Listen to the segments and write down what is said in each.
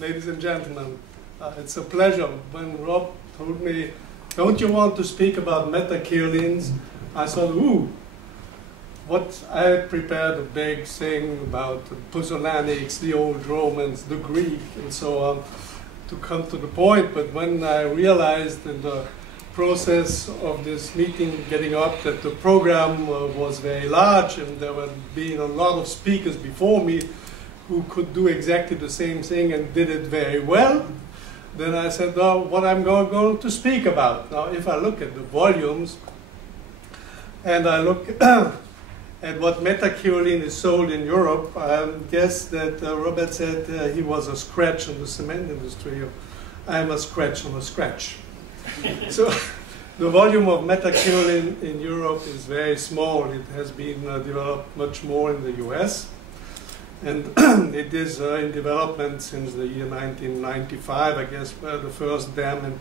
ladies and gentlemen. It's a pleasure. When Rob told me, don't you want to speak about metakaolins? I thought, ooh, what I had prepared a big thing about the pozzolanics, the old Romans, the Greek, and so on, to come to the point. But when I realized in the process of this meeting getting up that the program was very large and there were being a lot of speakers before me who could do exactly the same thing and did it very well, then I said, well, what I'm going to speak about. Now, if I look at the volumes and I look at what metakaolin is sold in Europe, I guess that Robert said he was a scratch on the cement industry. I'm a scratch on a scratch. So the volume of metakaolin in Europe is very small. It has been developed much more in the US. And it is in development since the year 1995, I guess, where the first dam in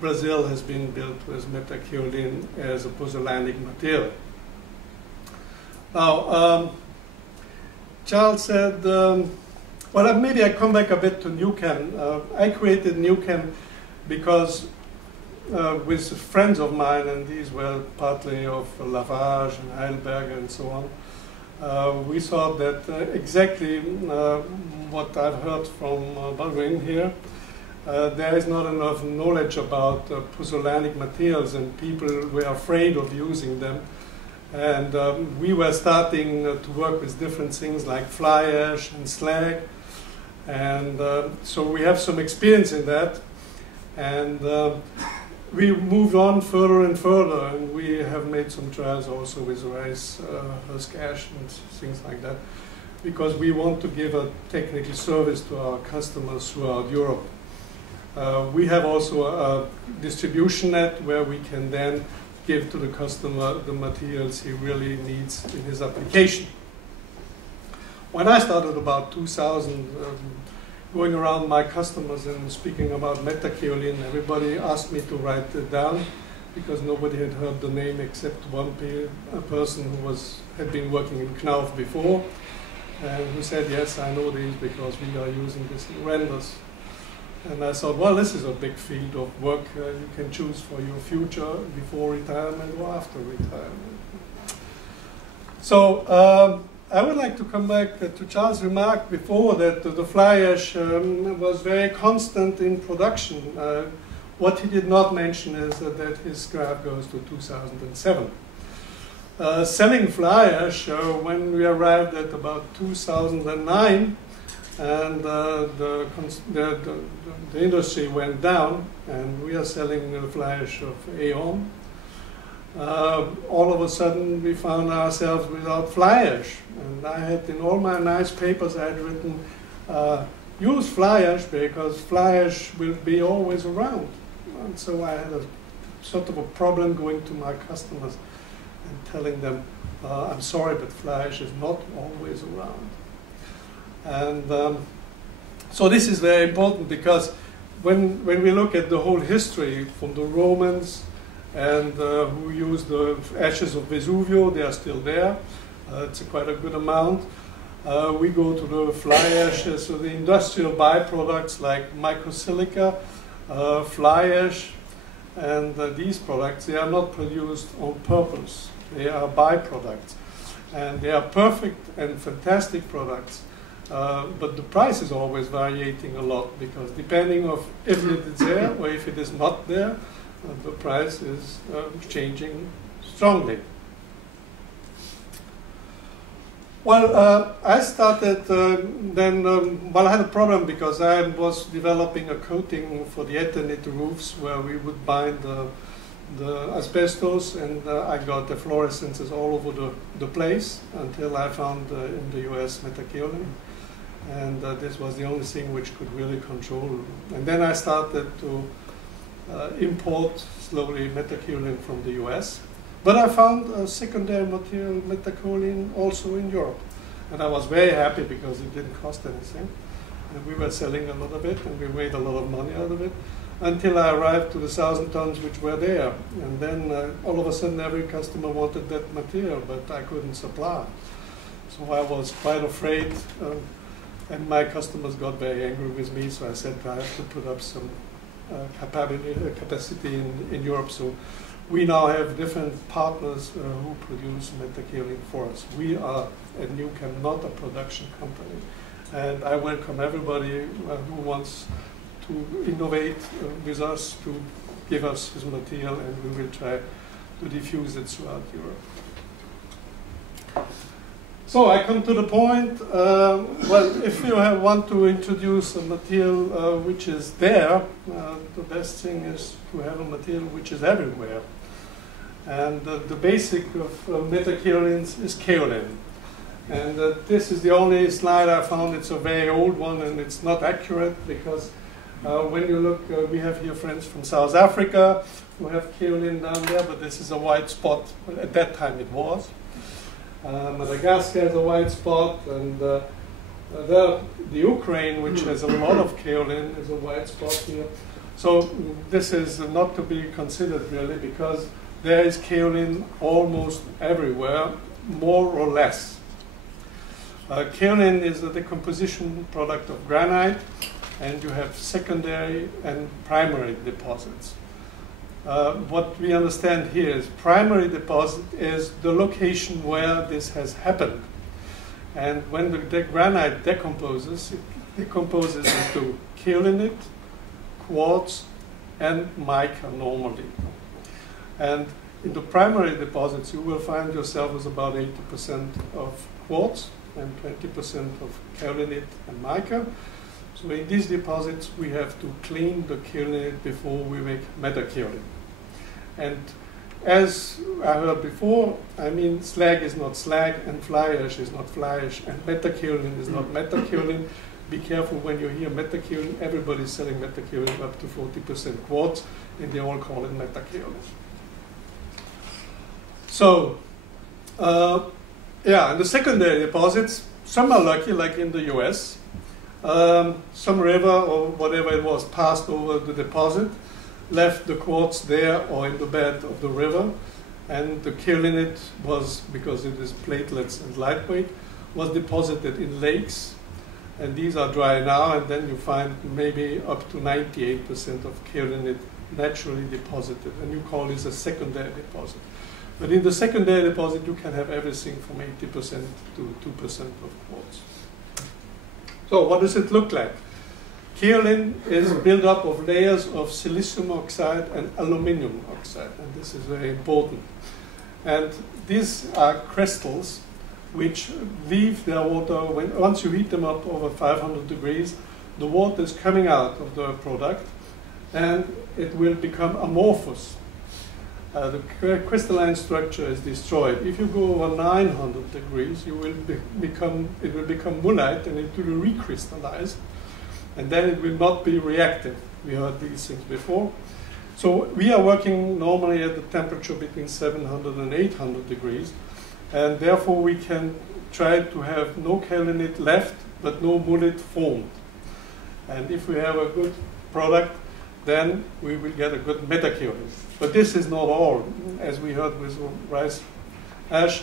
Brazil has been built with metakaolin as a pozzolanic material. Now, Charles said, well, maybe I come back a bit to Newchem. I created Newchem because with friends of mine, and these were partly of Lafarge and Heidelberg and so on, we thought that exactly what I've heard from Baldwin here, there is not enough knowledge about pozzolanic materials and people were afraid of using them. And we were starting to work with different things like fly ash and slag. And so we have some experience in that. And we moved on further and further, and we have made some trials also with rice husk ash and things like that, because we want to give a technical service to our customers throughout Europe. We have also a distribution net where we can then give to the customer the materials he really needs in his application. When I started about 2000, going around my customers and speaking about metakaolin, everybody asked me to write it down because nobody had heard the name except one person who had been working in Knauf before and who said, yes, I know these because we are using this in renders. And I thought, well, this is a big field of work you can choose for your future before retirement or after retirement. So I would like to come back to Charles' remark before that the fly ash was very constant in production. What he did not mention is that his graph goes to 2007. Selling fly ash, when we arrived at about 2009, and the industry went down, and we are selling fly ash of Aeon. All of a sudden we found ourselves without fly ash. And I had, in all my nice papers, I had written, use fly ash because fly ash will be always around. And so I had a sort of a problem going to my customers and telling them, I'm sorry, but fly ash is not always around. And so this is very important because when we look at the whole history from the Romans, and who used the ashes of Vesuvio, they are still there. It's quite a good amount. We go to the fly ashes, so the industrial byproducts like microsilica, fly ash, and these products, they are not produced on purpose. They are byproducts. And they are perfect and fantastic products. But the price is always varying a lot because depending on if it is there or if it is not there, the price is changing strongly. Well, I started well, I had a problem because I was developing a coating for the Eternit roofs where we would bind the asbestos, and I got the fluorescences all over the place until I found in the US metakaolin. And this was the only thing which could really control. And then I started to import slowly metakaolin from the US. But I found a secondary material, metakaolin, also in Europe. And I was very happy because it didn't cost anything. And we were selling a lot of it, and we made a lot of money out of it, until I arrived to the 1,000 tons which were there. And then all of a sudden every customer wanted that material, but I couldn't supply. So I was quite afraid And my customers got very angry with me, so I said I have to put up some capacity in Europe. So we now have different partners who produce Metakaolin for us. We are at Newchem not a production company. And I welcome everybody who wants to innovate with us, to give us his material, and we will try to diffuse it throughout Europe. So I come to the point, well, if you want to introduce a material which is there, the best thing is to have a material which is everywhere. And the basic of metakaolins is kaolin. And this is the only slide I found. It's a very old one, and it's not accurate because when you look, we have here friends from South Africa who have kaolin down there, but this is a white spot. Well, at that time it was. Madagascar has a white spot, and the Ukraine, which has a lot of kaolin, is a white spot here. So this is not to be considered really, because there is kaolin almost everywhere, more or less. Kaolin is a decomposition product of granite, and you have secondary and primary deposits. What we understand here is primary deposit is the location where this has happened. And when the granite decomposes, it decomposes into kaolinite, quartz, and mica normally. And in the primary deposits, you will find yourself with about 80% of quartz and 20% of kaolinite and mica. So in these deposits, we have to clean the kaolinite before we make metakaolin. And as I heard before, I mean, slag is not slag, and fly ash is not fly ash, and metakaolin is not metakaolin. Be careful when you hear metakaolin. Everybody's selling metakaolin up to 40% quartz, and they all call it metakaolin. So, yeah, and the secondary deposits, some are lucky, like in the US. Some river or whatever it was passed over the deposit, left the quartz there or in the bed of the river, and the kaolinite was, because it is platelets and lightweight, was deposited in lakes, and these are dry now, and then you find maybe up to 98% of kaolinite naturally deposited, and you call this a secondary deposit. But in the secondary deposit, you can have everything from 80% to 2% of quartz. So what does it look like? Kaolin is built up of layers of silicium oxide and aluminum oxide, and this is very important. And these are crystals which leave their water, once you heat them up over 500 degrees, the water is coming out of the product, and it will become amorphous. The crystalline structure is destroyed. If you go over 900 degrees, it will become mullite, and it will recrystallize. And then it will not be reactive. We heard these things before. So we are working normally at the temperature between 700 and 800 degrees. And therefore we can try to have no kaolinite left, but no mullite formed. And if we have a good product, then we will get a good metakaolin. But this is not all. As we heard with rice ash,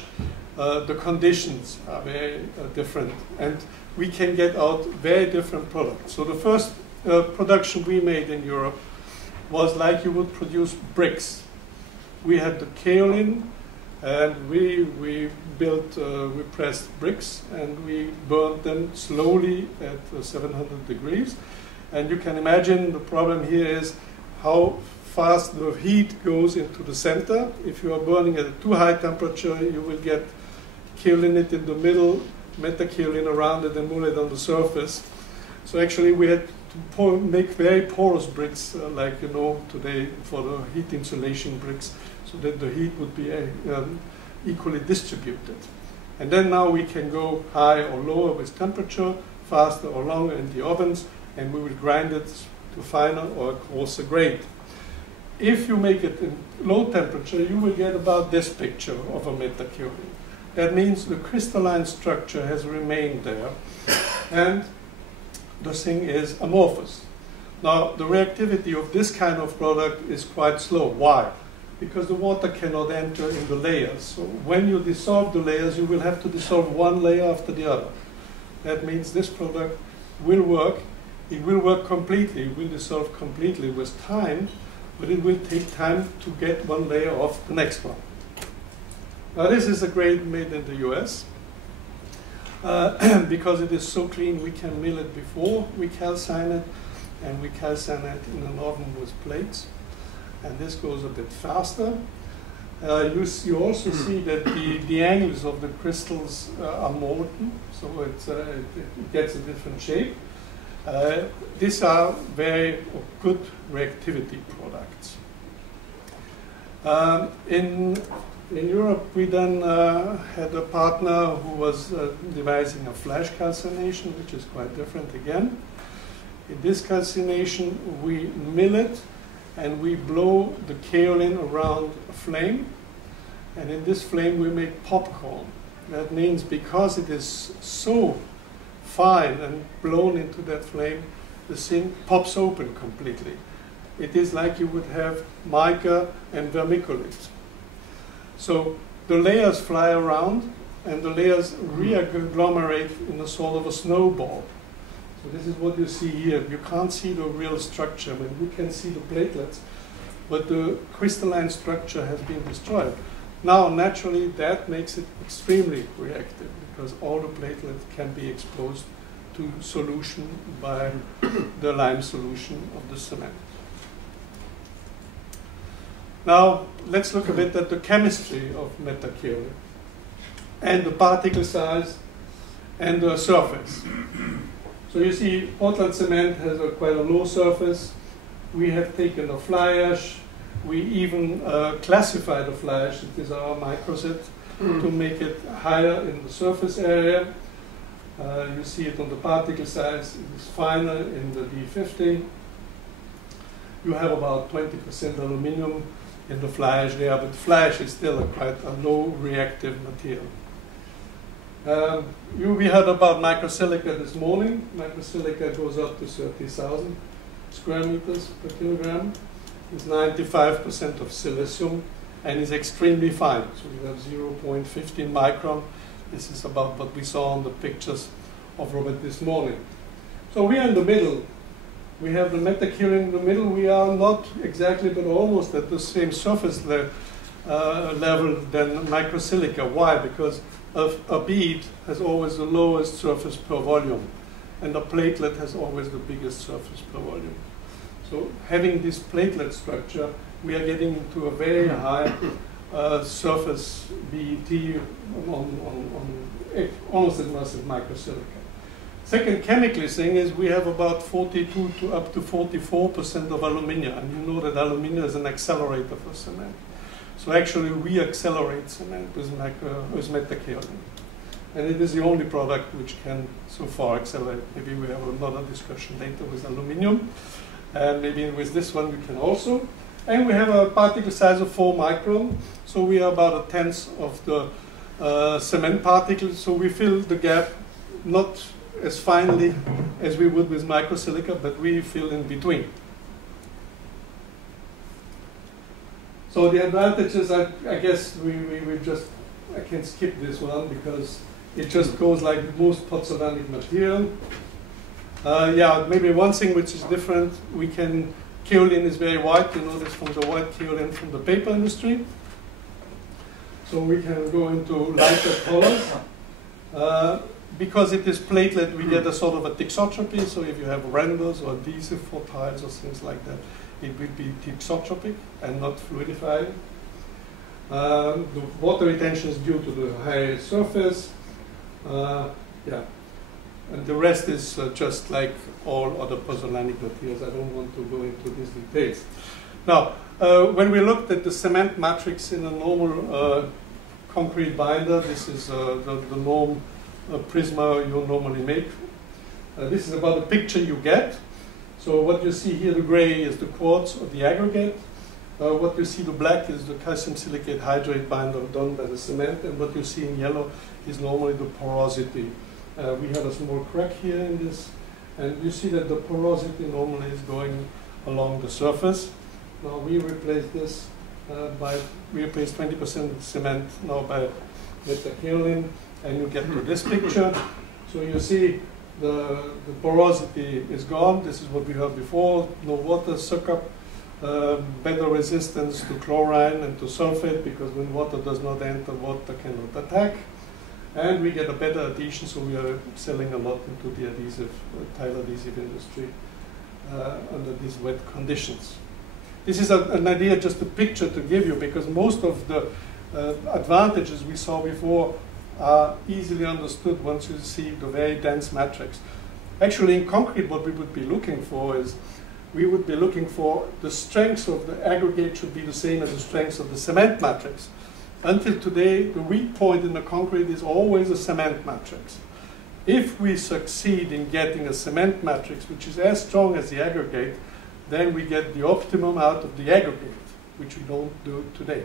the conditions are very different. And we can get out very different products. So the first production we made in Europe was like you would produce bricks. We had the kaolin, and we pressed bricks, and we burned them slowly at 700 degrees. And you can imagine the problem here is how fast the heat goes into the center. If you are burning at a too high temperature, you will get kaolinite in the middle, metakaolin around it, and mullite on the surface. So actually we had to make very porous bricks, like you know today for the heat insulation bricks, so that the heat would be equally distributed. And then now we can go high or lower with temperature, faster or longer in the ovens, and we will grind it to finer or coarser grade. If you make it in low temperature, you will get about this picture of a metakaolin. That means the crystalline structure has remained there, and the thing is amorphous. Now, the reactivity of this kind of product is quite slow. Why? Because the water cannot enter in the layers. So when you dissolve the layers, you will have to dissolve one layer after the other. That means this product will work. It will work completely. It will dissolve completely with time, but it will take time to get one layer off the next one. Now this is a grade made in the US. Because it is so clean, we can mill it before we calcine it, and we calcine it in an oven with plates. And this goes a bit faster. You also see that the angles of the crystals are molten, so it gets a different shape. These are very good reactivity products. In Europe, we then had a partner who was devising a flash calcination, which is quite different again. In this calcination, we mill it and we blow the kaolin around a flame. And in this flame, we make popcorn. That means because it is so fine and blown into that flame, the thing pops open completely. It is like you would have mica and vermiculite. So the layers fly around, and the layers re-agglomerate in a sort of a snowball. So this is what you see here. You can't see the real structure. I mean, you can see the platelets, but the crystalline structure has been destroyed. Now, naturally, that makes it extremely reactive, because all the platelets can be exposed to solution by the lime solution of the cement. Now, let's look a bit at the chemistry of metakaolin, and the particle size, and the surface. So you see, Portland cement has quite a low surface. We have taken a fly ash. We even classify the fly ash, it is our microset, to make it higher in the surface area. You see it on the particle size. It is finer in the D50. You have about 20% aluminum in the fly ash there, but fly ash is still quite a low reactive material. We heard about microsilica this morning. Microsilica goes up to 30,000 square meters per kilogram. It's 95% of silicium and is extremely fine. So we have 0.15 micron. This is about what we saw on the pictures of Robert this morning. So we are in the middle. We have the metakaolin in the middle. We are not exactly, but almost at the same surface level than microsilica. Why? Because a bead has always the lowest surface per volume, and a platelet has always the biggest surface per volume. So having this platelet structure, we are getting into a very high surface BET on almost as much as microsilica. Second chemically thing is we have about 42 to up to 44% of alumina, and you know that alumina is an accelerator for cement. So actually we accelerate cement with metakaolin. And it is the only product which can so far accelerate. Maybe we have another discussion later with aluminium. And maybe with this one we can also. And we have a particle size of 4 micron. So we are about 1/10 of the cement particles. So we fill the gap not as finely as we would with microsilica, but we fill in between. So the advantages, I guess I can skip this one because it just goes like most pozzolanic material. Yeah, maybe one thing which is different, kaolin is very white, you know this from the white kaolin from the paper industry. So we can go into lighter colors. Because it is platelet, we get a sort of a thixotropy, so if you have renders or adhesive for tiles or things like that, it will be thixotropic and not fluidifying. The water retention is due to the high surface. Yeah. And the rest is just like all other pozzolanic materials. I don't want to go into these details. Now, when we looked at the cement matrix in a normal concrete binder, this is the norm prisma you normally make. This is about the picture you get. So what you see here, the gray is the quartz or the aggregate. What you see, the black is the calcium silicate hydrate binder done by the cement, and what you see in yellow is normally the porosity. We have a small crack here in this, and you see that the porosity normally is going along the surface. Now we replace this we replace 20% cement now by metakaolin, and you get to this picture. So you see the porosity is gone. This is what we heard before. No water suck up. Better resistance to chlorine and to sulfate, because when water does not enter, water cannot attack. And we get a better adhesion, so we are selling a lot into the adhesive, tile adhesive industry under these wet conditions. This is an idea, just a picture to give you, because most of the advantages we saw before are easily understood once you see the very dense matrix. Actually, in concrete, what we would be looking for is, we would be looking for the strength of the aggregate should be the same as the strength of the cement matrix. Until today, the weak point in the concrete is always a cement matrix. If we succeed in getting a cement matrix which is as strong as the aggregate, then we get the optimum out of the aggregate, which we don't do today.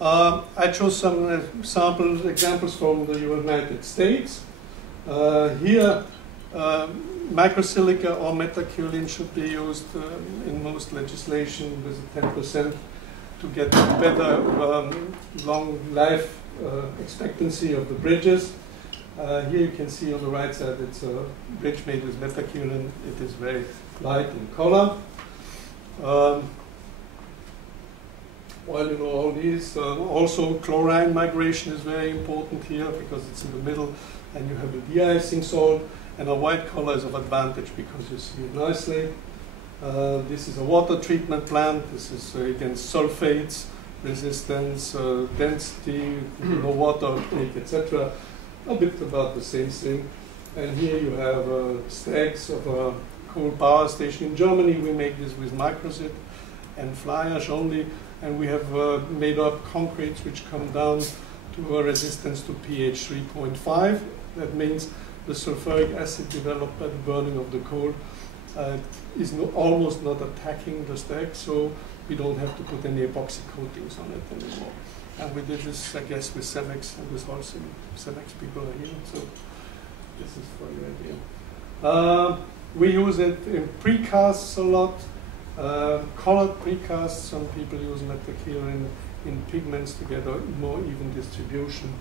I chose some examples from the United States. Here, microsilica or metakaolin should be used in most legislation with 10% to get better long life expectancy of the bridges. Here you can see on the right side it's a bridge made with metakaolin. It is very light in color. Well, you know, all these. Also, chlorine migration is very important here because it's in the middle, and you have the de-icing salt. And a white color is of advantage because you see it nicely. This is a water treatment plant. This is against sulfates, resistance, density, no water uptake, etc. A bit about the same thing. And here you have stacks of a coal power station. In Germany, we make this with microsit and fly ash only. And we have made up concretes which come down to a resistance to pH 3.5. That means the sulfuric acid developed by the burning of the coal is almost not attacking the stack, so we don't have to put any epoxy coatings on it anymore. And we did this, I guess, with Cemex, and with all Cemex people are here, so this is for your idea. We use it in precasts a lot, colored precasts. Some people use metakaolin in pigments to get a more even distribution.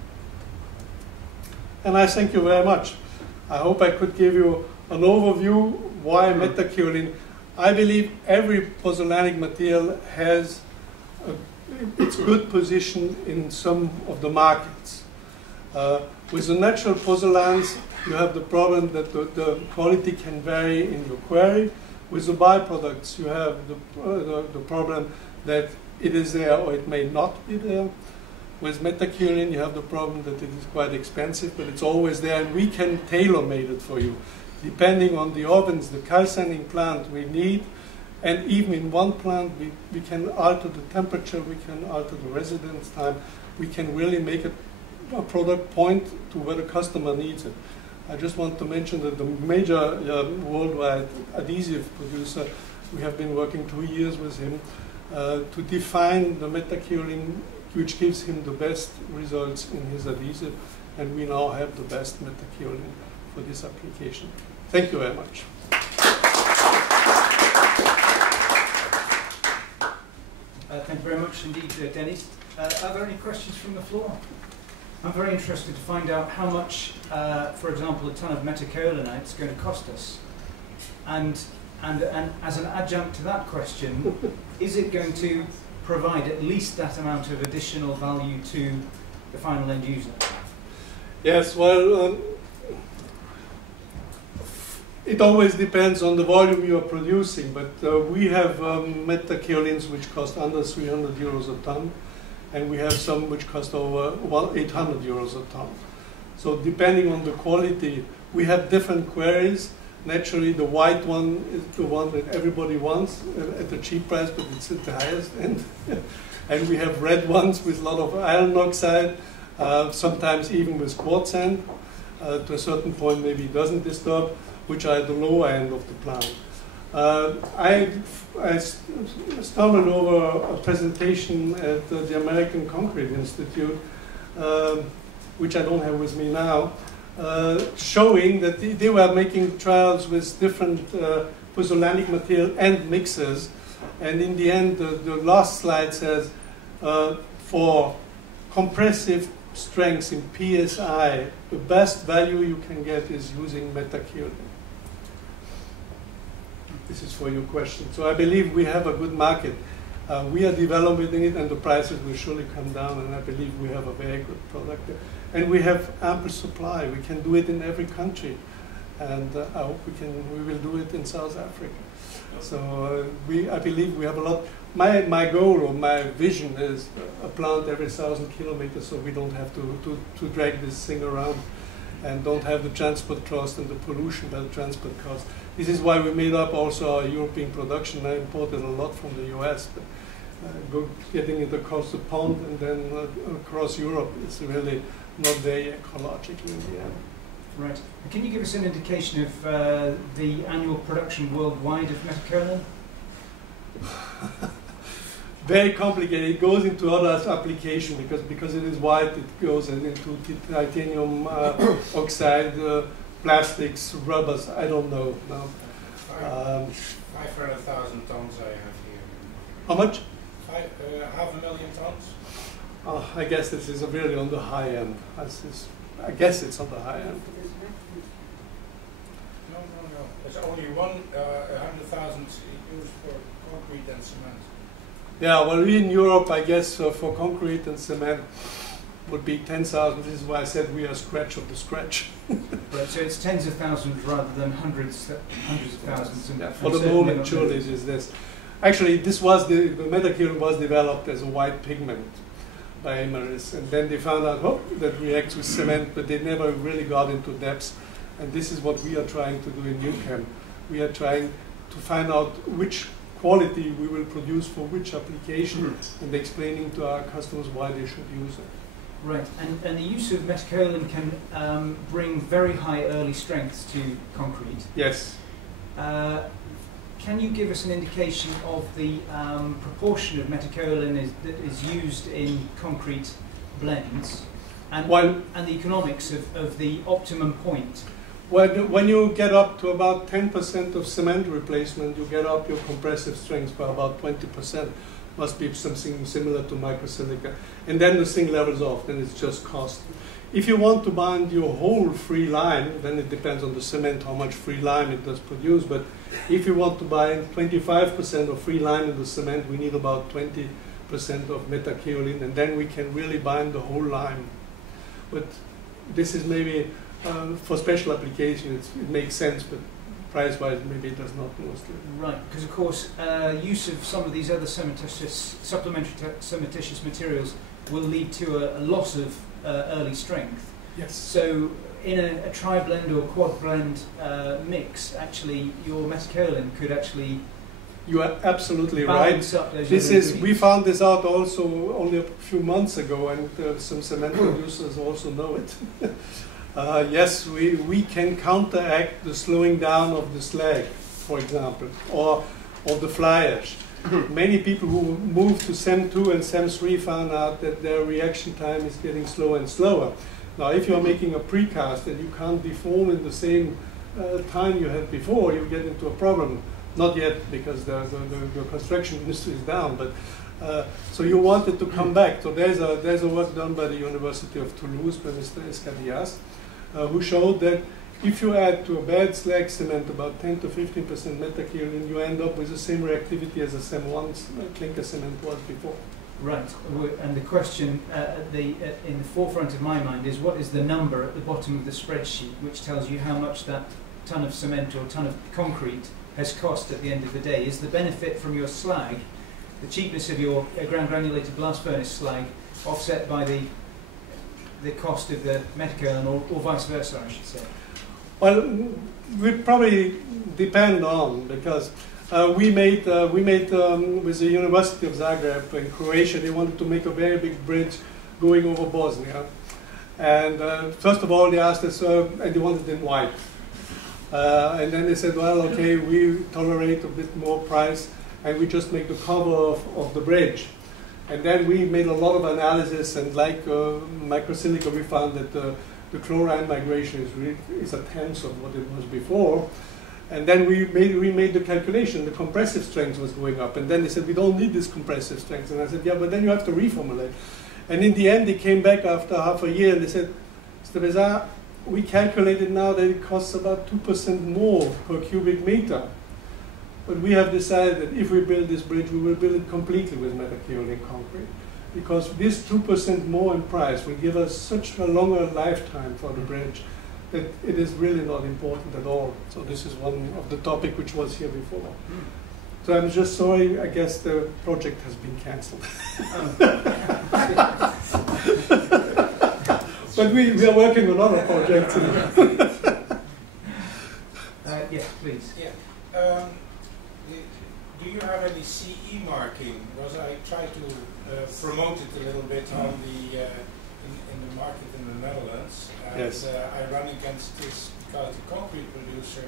And I thank you very much. I hope I could give you an overview why metakaolin. I believe every pozzolanic material has its good position in some of the markets. With the natural pozzolans, you have the problem that the quality can vary in your quarry. With the byproducts, you have the problem that it is there or it may not be there. With metakaolin, you have the problem that it is quite expensive, but it's always there, and we can tailor-made it for you. Depending on the ovens, the calcining plant we need, and even in one plant, we can alter the temperature, we can alter the residence time, we can really make a product point to where the customer needs it. I just want to mention that the major worldwide adhesive producer, we have been working 2 years with him to define the metakaolin which gives him the best results in his adhesive, and we now have the best metakaolin for this application. Thank you very much. Thank you very much indeed, Denis. Are there any questions from the floor? I'm very interested to find out how much, for example, a ton of metakaolin is going to cost us. And as an adjunct to that question, is it going to provide at least that amount of additional value to the final end user? Yes, well, it always depends on the volume you are producing, but we have metakaolins which cost under 300 euros a ton, and we have some which cost over 800 euros a ton. So depending on the quality, we have different queries. Naturally, the white one is the one that everybody wants at a cheap price, but it's at the highest end. And we have red ones with a lot of iron oxide, sometimes even with quartz sand. To a certain point, maybe it doesn't disturb, which are at the lower end of the plant. I stumbled over a presentation at the American Concrete Institute, which I don't have with me now, showing that they were making trials with different pozzolanic material and mixes, and in the end, the last slide says for compressive strength in PSI, the best value you can get is using Metakaolin. This is for your question. So I believe we have a good market. We are developing it, and the prices will surely come down, and I believe we have a very good product there. And we have ample supply. We can do it in every country, and I hope we will do it in South Africa. So I believe we have a lot. My goal or my vision is a plant every 1,000 kilometers, so we don't have to drag this thing around and don't have the transport cost and the pollution by the transport cost. This is why we made up also our European production. I imported a lot from the US, but getting it across the pond and then across Europe is really not very ecological in the end. Right. Can you give us an indication of the annual production worldwide of Metakaolin? Very complicated. It goes into other application because it is white. It goes into titanium oxide, plastics, rubbers. I don't know. No. 500,000 tons I have here. How much? 500,000 tons. I guess this is really on the high end. I guess it's on the high end. No. There's only 100,000 used for concrete and cement. Yeah, well, in Europe, I guess for concrete and cement would be 10,000. This is why I said we are scratch of the scratch. Right, so it's tens of thousands rather than hundreds of thousands. Yeah, for the moment, surely is this. Actually, the Metakaolin was developed as a white pigment by Emeris, and then they found out that reacts with cement, but they never really got into depths. And this is what we are trying to do in Newchem. We are trying to find out which quality we will produce for which application, and explaining to our customers why they should use it. Right, and the use of Metakaolin can bring very high early strengths to concrete. Yes. Can you give us an indication of the proportion of Metakaolin that is used in concrete blends, and the economics of the optimum point? When you get up to about 10% of cement replacement, you get up your compressive strength by about 20%. Must be something similar to microsilica. And then the thing levels off, then it's just cost. If you want to bind your whole free lime, then it depends on the cement, how much free lime it does produce. But if you want to bind 25% of free lime in the cement, we need about 20% of Metakaolin, and then we can really bind the whole lime. But this is maybe for special applications, it makes sense, but price-wise, maybe it does not mostly. Right, because of course, use of some of these other supplementary cementitious materials will lead to a loss of early strength. Yes. So in a tri-blend or quad-blend mix, actually, your Metakaolin could actually You are absolutely right. We found this out also only a few months ago, and some cement producers also know it. Yes, we can counteract the slowing down of the slag, for example, or of the fly ash. Many people who moved to CEM2 and CEM3 found out that their reaction time is getting slower and slower. Now, if you're making a precast and you can't deform in the same time you had before, you get into a problem. Not yet, because the construction industry is down, but so you want it to come back. So there's a work done by the University of Toulouse by Mr. Escadias, who showed that if you add to a bad slag cement about 10 to 15% Metakaolin, you end up with the same reactivity as a CEM1 clinker cement was before. Right, and the question in the forefront of my mind is, what is the number at the bottom of the spreadsheet which tells you how much that ton of cement or ton of concrete has cost at the end of the day? Is the benefit from your slag, the cheapness of your ground granulated blast furnace slag, offset by the cost of the Metakaolin, or vice versa, I should say? Well, we probably depend on, because we made with the University of Zagreb in Croatia, they wanted to make a very big bridge going over Bosnia. And first of all, they asked us, and they wanted it in white. And then they said, well, okay, we tolerate a bit more price, and we just make the cover of the bridge. And then we made a lot of analysis, and like microsilica, we found that the chlorine migration is a tenth of what it was before. And then we made the calculation, the compressive strength was going up. And then they said, we don't need this compressive strength. And I said, yeah, but then you have to reformulate. And in the end, they came back after half a year and they said, Mr. Bézard, we calculated now that it costs about 2% more per cubic meter. But we have decided that if we build this bridge, we will build it completely with Metakaolin concrete. Because this 2% more in price will give us such a longer lifetime for the bridge that it is really not important at all. So this is one of the topic which was here before. So I'm just sorry, I guess the project has been cancelled. But we are working on other projects. Yes, please. Yeah. Do you have any CE marking? Because I tried to promote it a little bit on the in the market in the Netherlands, and yes. I ran against this because the concrete producer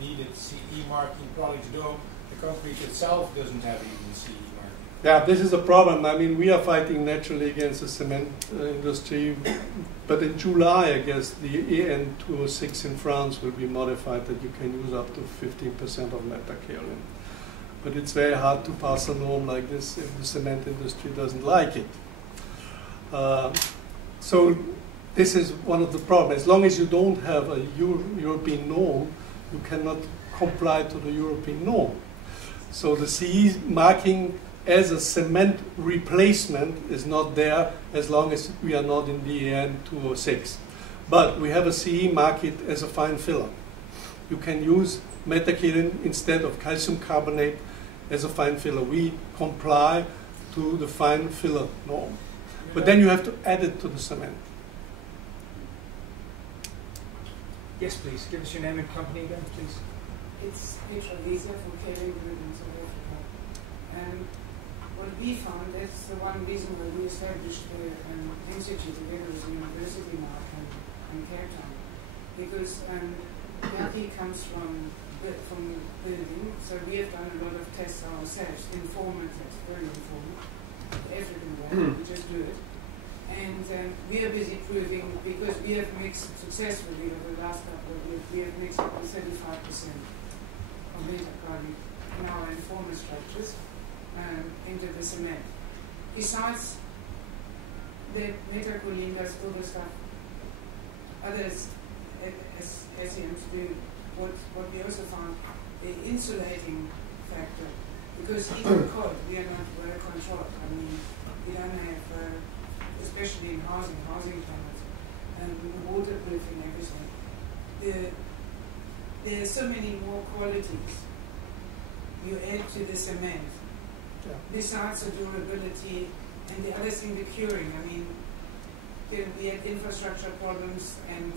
needed CE marking, probably to do. The concrete itself doesn't have even CE marking. Yeah, this is a problem. I mean, we are fighting naturally against the cement industry, but in July, I guess, the EN 206 in France will be modified that you can use up to 15% of Metakaolin. But it's very hard to pass a norm like this if the cement industry doesn't like it. So this is one of the problems. As long as you don't have a European norm, you cannot comply to the European norm. So the CE marking as a cement replacement is not there as long as we are not in the EN 206. But we have a CE market as a fine filler. You can use Metakaolin instead of calcium carbonate as a fine filler. We comply to the fine filler norm. But then you have to add it to the cement. Yes, please. Give us your name and company again, please. It's Petra Lisa from Caring in South Africa. And what we found, that's the one reason why we established the institute together with the university now in Cape Town. Because Yaki comes from building, so we have done a lot of tests ourselves, informal tests, very informal, the African way, we just do it. And we are busy proving, because we have mixed successfully over the last couple of years, we have mixed up to 35% of Metakaolin in our informal structures into the cement. Besides that, Metakaolin does all the stuff others SCMs do. What we also found, the insulating factor, because even cold, we are not well controlled. I mean, we don't have, especially in housing plants, and waterproofing, everything. There are so many more qualities you add to the cement, besides the durability, and the other thing, the curing. I mean, we had infrastructure problems, and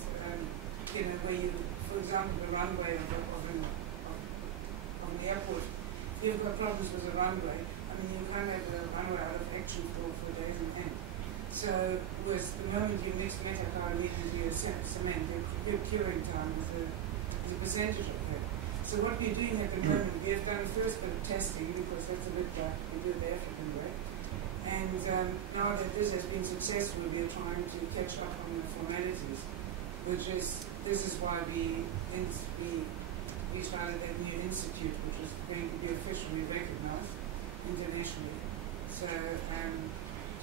where you, for example, the runway of an airport, you've got problems with the runway. I mean, you can't have the runway out of action for days on end. So, with the moment you mix Metakaolin into your cement, your curing time is a percentage of that. So, what we're doing at the moment, we have done first bit of testing, because that's a bit like we do it the African way. And now that this has been successful, we are trying to catch up on the formalities, which is, this is why we started that new institute, which is going to be officially recognized internationally. So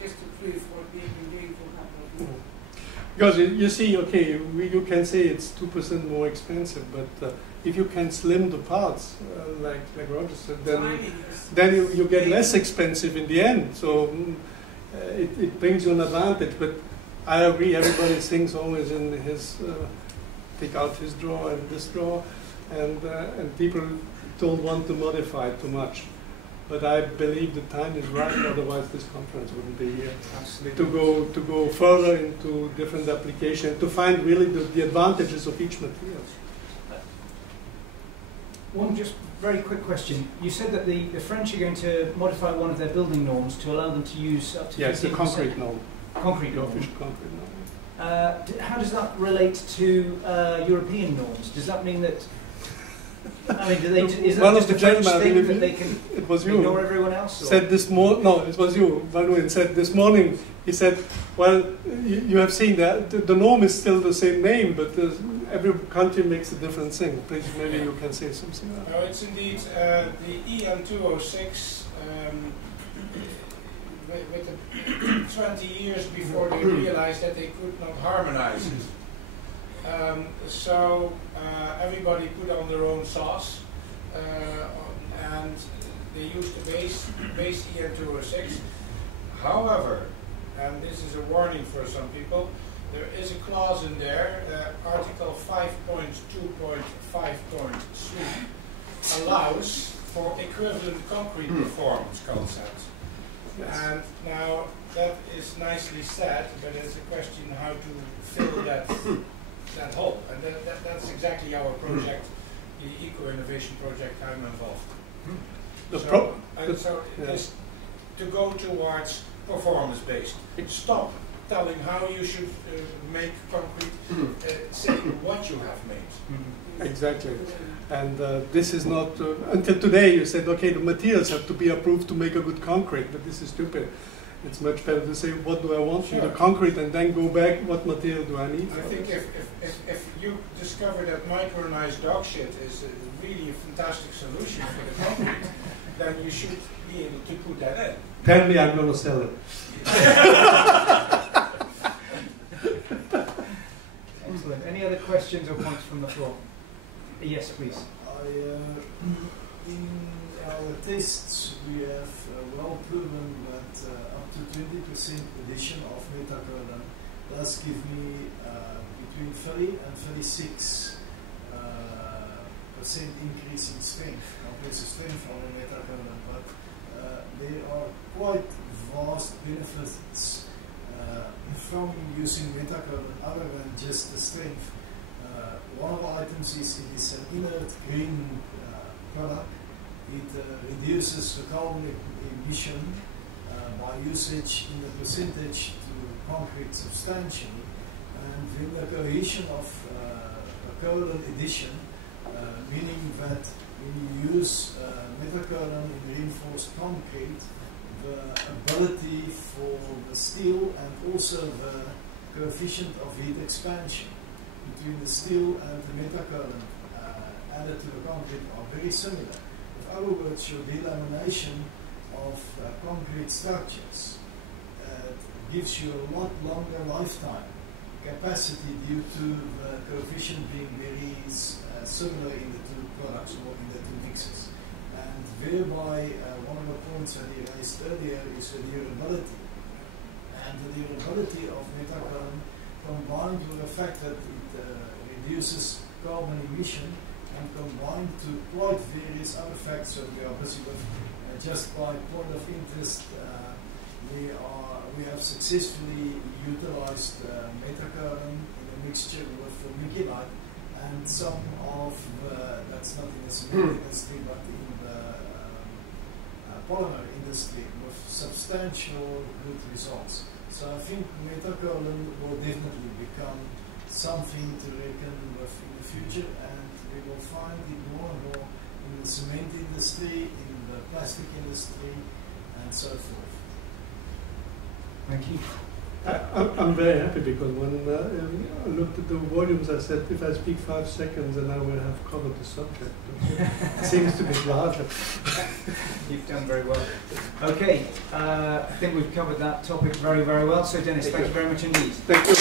just to prove what we've been doing for a couple of years. Because you see, okay, you can say it's 2% more expensive, but if you can slim the parts, like Roger said, then you get less expensive in the end. So it brings you an advantage. But I agree, everybody thinks always in his, take out his drawer and this drawer, and people don't want to modify too much. But I believe the time is right, otherwise this conference wouldn't be here. Absolutely. To go further into different applications, to find really the advantages of each material. One just very quick question. You said that the French are going to modify one of their building norms to allow them to use up to 15%. Yes, the concrete norm. Concrete norm. Official concrete norm. How does that relate to European norms? Does that mean that? I mean, is that just a French thing that they can ignore everyone else? Or? Said this no, it was you. Valuin said this morning. He said, "Well, you have seen that the norm is still the same name, but every country makes a different thing." Please, maybe you can say something. No, it's indeed the EN 206. with the 20 years before they realized that they could not harmonize it. So everybody put on their own sauce, and they used the base EN206. However, and this is a warning for some people, there is a clause in there, Article 5.2.5.3 allows for equivalent concrete performance concepts. Yes. And now that is nicely said, but it's a question how to fill that hole. And that's exactly our project, the Eco-Innovation Project I'm involved in. So it is to go towards performance-based. Stop telling how you should make concrete, say what you have made. Exactly. And this is not, until today you said, okay, the materials have to be approved to make a good concrete, but this is stupid. It's much better to say, what do I want from the concrete, and then go back, what material do I need? I think if you discover that micronized dog shit is really a fantastic solution for the concrete, then you should be able to put that in. Tell me I'm going to sell it. Excellent. Any other questions or points from the floor? Yes, please. In our tests, we have well proven that up to 20% addition of Metakaolin does give me between 30 and 36% increase in strength, compressive strength on the Metakaolin. But there are quite vast benefits from using Metakaolin other than just the strength. One of the items is it is an inert green product. It reduces the carbon emission by usage in the percentage to concrete substantially. And with the cohesion of a kaolin addition, meaning that when you use Metakaolin in reinforced concrete, the ability for the steel and also the coefficient of heat expansion between the steel and the Metakaolin added to the concrete are very similar. In other words, your delamination of concrete structures gives you a lot longer lifetime capacity due to the coefficient being very similar in the two products or in the two mixes. And thereby, one of the points that he raised earlier is the durability. And the durability of Metakaolin combined with the fact that it reduces carbon emission and combined to quite various other facts that we are busy with. Just by point of interest, we have successfully utilized Metakaolin in a mixture with vermiculite and some of that's not in the cement industry but in the polymer industry with substantial good results. So I think Metakaolin will definitely become something to reckon with in the future, and we will find it more and more in the cement industry, in the plastic industry, and so forth. Thank you. I'm very happy because when I looked at the volumes, I said, if I speak 5 seconds, then I will have covered the subject. It seems to be larger. You've done very well. Okay, I think we've covered that topic very, very well. So, Dennis, thank you very much indeed. Thank you.